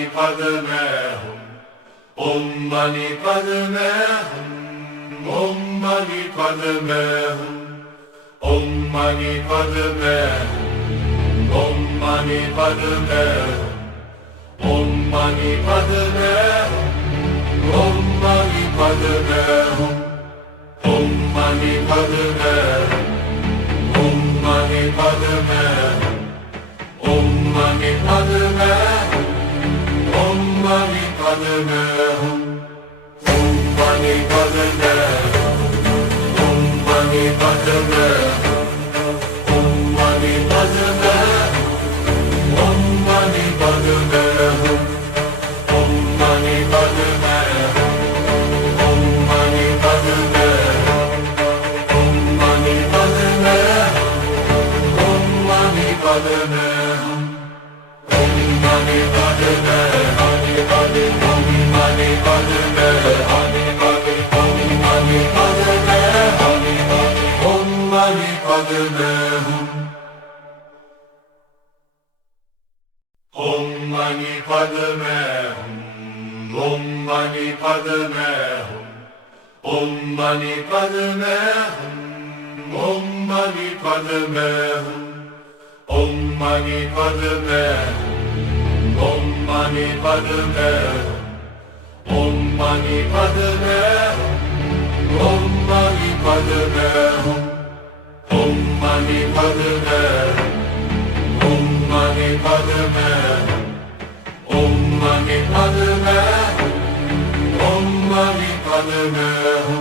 mani padme hum. Om mani padme hum. Om mani padme hum. Om mani padme hum. Om mani padme hum. Om mani padme hum. Om mani padme hum. Om mani padme hum. Om mani padme hum. Om mani padme hum. Om mani padme hum. Om mani padme hum. Om mani padme hum. Om mani padme hum. Om mani padme hum. Om mani padme hum. Om mani padme hum. Om mani padme hum. Om mani padme hum. Om mani padme hani hadi Om mani padme hani hadi Om mani padme hani hadi Om mani padme hum. Om mani padme hum. Om mani padme hum. Om mani padme hum. Om mani padme hum. Om mani padme hum. Om mani padme hum. Om mani padme hum. Om mani padme hum. Om mani padme hum. Om mani padme hum. Om mani padme hum. Om mani padme hum.